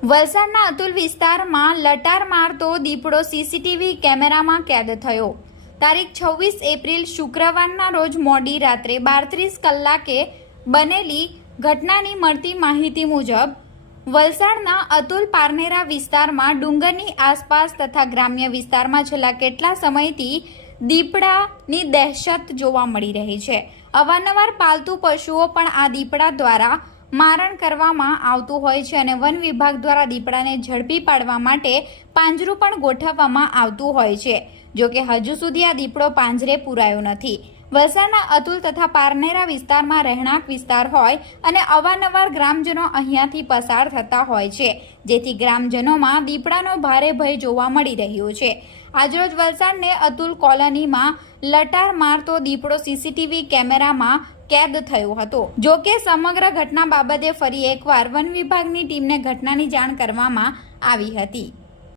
વલસાડના અતુલ વિસ્તારમાં લટાર મારતો દીપડો સીસીટીવી કેમેરામાં કેદ થયો. તારીખ છવ્વીસ એપ્રિલ શુક્રવારના રોજ મોડી રાત્રે બારત્રીસ કલાકે બનેલી ઘટનાની મળતી માહિતી મુજબ, વલસાડના અતુલ પારનેરા વિસ્તારમાં, ડુંગરની આસપાસ તથા ગ્રામ્ય વિસ્તારમાં છેલ્લા કેટલા સમયથી દીપડાની દહેશત જોવા મળી રહી છે. અવારનવાર પાલતુ પશુઓ પણ આ દીપડા દ્વારા મારણ કરવામાં આવતું હોય છે અને વન વિભાગ દ્વારા દીપડાને ઝડપી પાડવા માટે પાંજરું પણ ગોઠવવામાં આવતું હોય છે. જોકે હજુ સુધી આ દીપડો પાંજરે પૂરાયો નથી. વલસાડના અતુલ તથા પારનેરા વિસ્તારમાં રહેણાંક વિસ્તાર હોય અને અવારનવાર ગ્રામજનો અહીંયાથી પસાર થતા હોય છે. જેથી ગ્રામજનોમાં દીપડાનો ભારે ભય જોવા મળી રહ્યો છે. આજરોજ વલસાડને અતુલ કોલોનીમાં લટાર મારતો દીપડો સીસીટીવી કેમેરામાં કેદ થયો હતો. જો કે સમગ્ર ઘટના બાબતે ફરી એકવાર વન વિભાગની ટીમને ઘટનાની જાણ કરવામાં આવી હતી.